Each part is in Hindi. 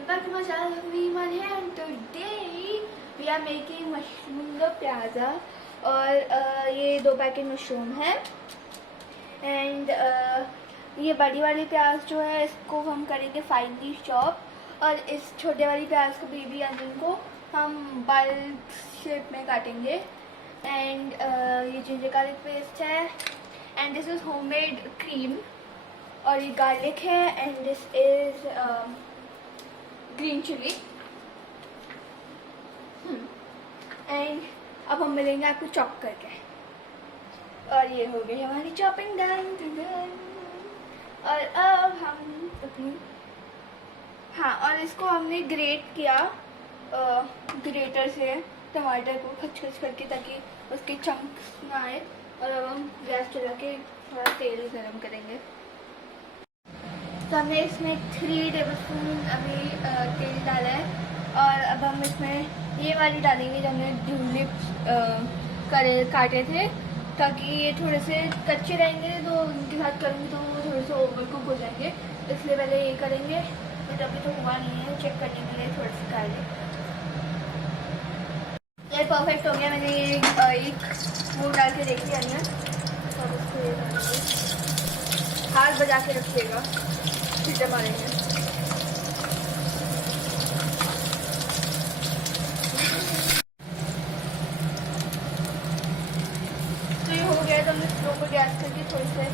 welcome back to my channel Hemanya, and today we are making mushroom the Pyaaza. और ये 2 पैकेट मशरूम है एंड ये बड़ी वाली प्याज जो है इसको हम करेंगे फाइनली चॉप, और इस छोटे वाली प्याज को बेबी अनियन को हम बल्क शेप में काटेंगे। एंड ये जिंजर गार्लिक पेस्ट है and this is homemade cream, और ये गार्लिक है and this is green chilli. And अब हम मिलेंगे आपको चॉप करके। और ये हो गई हमारी चॉपिंग डन। और अब हम अपनी और इसको हमने ग्रेट किया ग्रेटर से टमाटर को खच करके, ताकि उसके चंक्स ना आए। और अब हम गैस चला के थोड़ा तेल गरम करेंगे। तो हमने इसमें 3 टेबलस्पून अभी तेल डाला है, और अब हम इसमें ये वाली डालेंगे जो हमने ड्यूलिप काटे थे, ताकि ये थोड़े से कच्चे रहेंगे तो उनके साथ करूँगी तो वो थोड़े से ओवर कुक हो जाएंगे, इसलिए पहले ये करेंगे। बट अभी तो हुआ नहीं है, चेक करने के लिए थोड़े से कर लें। ये परफेक्ट हो गया। मैंने ये एक वो डाल के देख लिया है, और उसको ये हाथ बजा के रखिएगा, सीटे मारेंगे। तो ये हो गया, तो हमने स्लो को गैस करके थोड़े से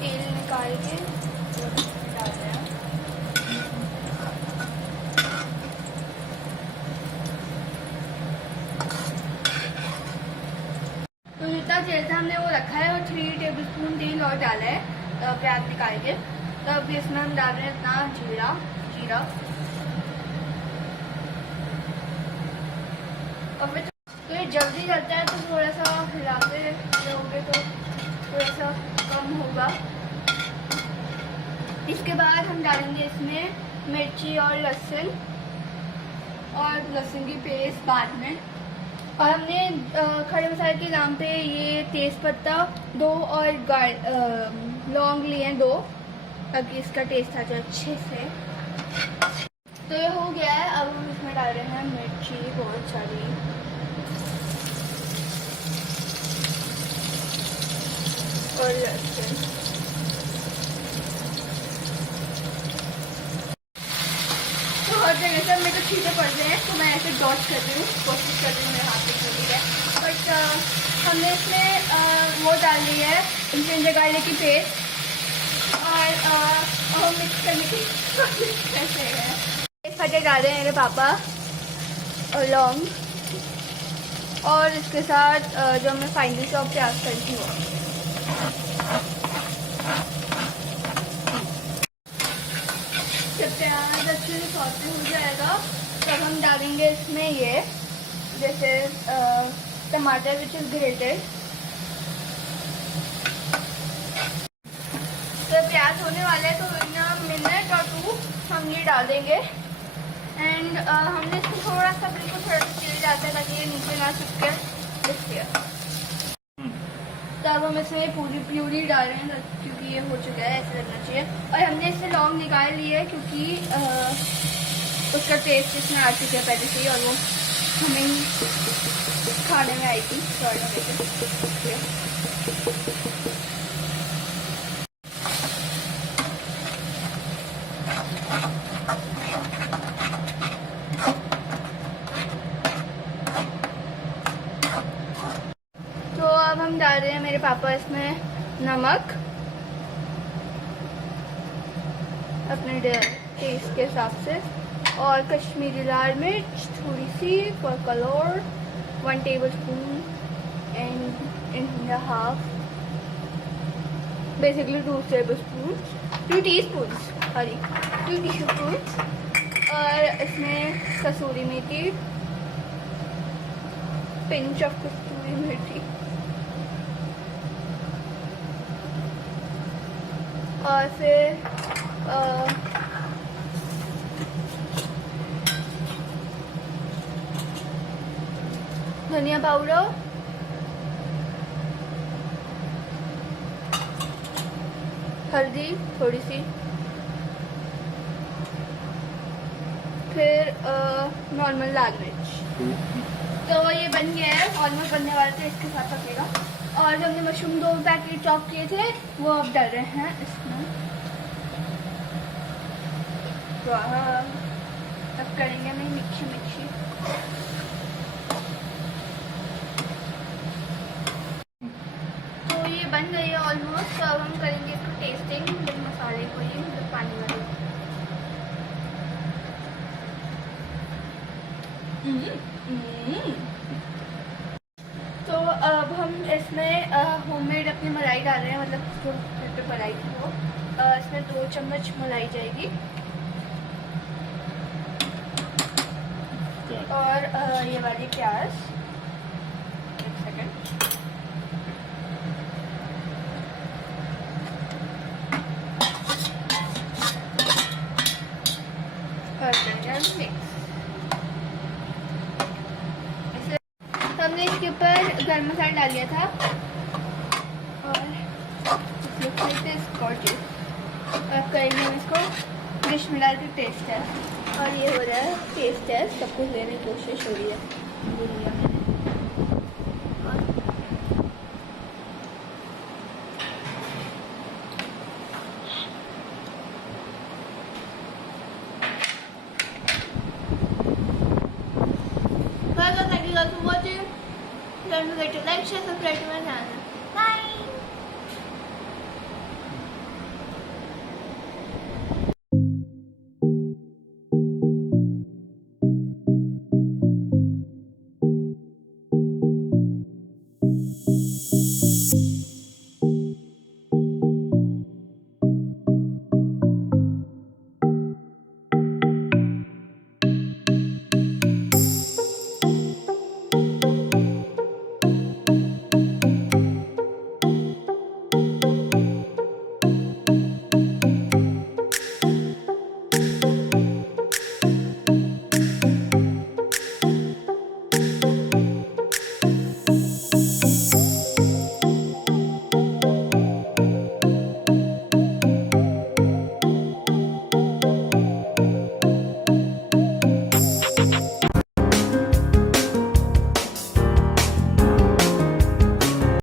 तेल निकाल के डाल दिया। तो जितना तेल था हमने वो रखा है, और 3 टेबलस्पून तेल और डाला है प्याज निकाल के। तो अब इसमें हम डाल रहे हैं इतना जीरा, और फिर तो ये जल्दी जलता है तो थोड़ा सा हिलाते रहोगे तो थोड़ा सा कम होगा। इसके बाद हम डालेंगे इसमें मिर्ची और लहसुन की पेस्ट बाद में। और हमने खड़े मसाले के नाम पे ये तेज़पत्ता 2 और लौंग लिए हैं 2, ताकि इसका टेस्ट आ जाए अच्छे से। तो ये हो गया है। अब हम इसमें डाल रहे हैं मिर्ची बहुत सारी, और लहसुन। तो हर जगह से मेरे को छींटे पड़ रहे हैं, तो मैं ऐसे डॉट कर रही हूँ, कोशिश कर रही हूँ मेरे हाथ में चली है। बट हमने इसमें वो डाल ली है जिंजर गार्लिक की पेस्ट, और हम मिक्स करने की कोशिश करते हैं। फटे डाल रहे हैं मेरे पापा, और लौंग, और इसके साथ जो हमने फाइनली चॉप प्याज करी थी वो। जब प्याज अच्छे से सॉटे हो जाएगा तब हम डालेंगे इसमें ये जैसे टमाटर विच इज ग्रेटेड। तो प्याज होने वाला है, तो इन मिनट और 2 हम ये डाल देंगे। एंड हमने इसको थोड़ा सा बिल्कुल थोड़ा सा तेल डालते हैं ताकि ये नीचे ना चिपके इसके। तो अब हम इसमें पूरी प्यूरी डाल रहे हैं, क्योंकि ये हो चुका है, ऐसे लगना चाहिए। और हमने इससे लौंग निकाल लिया है, क्योंकि उसका टेस्ट इसमें आ चुका है पहले से ही, और वो हमें खाने में आई थी। तो अब हम डाल रहे हैं मेरे पापा इसमें नमक अपने टेस्ट के हिसाब से, और कश्मीरी लाल मिर्च थोड़ी सी for colour, 1 tablespoon and half, basically 2 teaspoon. और इसमें कसूरी मेथी, पिंच ऑफ कसूरी मेथी, और फिर धनिया पाउडर, हल्दी थोड़ी सी, फिर नॉर्मल लाल मिर्च। तो ये बन गया है, ऑलमोस्ट बनने वाला था, इसके साथ पकेगा। और जो हमने मशरूम 2 पैकेट चॉप किए थे वो अब डल रहे हैं इसमें। अब करेंगे मैं मिक्सी। तो ये बन गई है ऑलमोस्ट। अब हम करेंगे इसको टेस्टिंग मसाले को, ही मतलब पानी वाले। तो अब हम इसमें होममेड अपनी मलाई डाल रहे हैं, मतलब जो घर पे मलाई थी वो। इसमें 2 चम्मच मलाई जाएगी। और ये वाली प्याज, एक सेकंड। मिक्स। हमने इसके ऊपर गरम मसाला डाल दिया था और अब करेंगे हम इसको डिश में डाल के टेस्ट है। और ये हो रहा है टेस्ट है, सब कुछ लेने की कोशिश हो रही है। Thank you guys for watching. Don't forget to like, share, subscribe to my channel.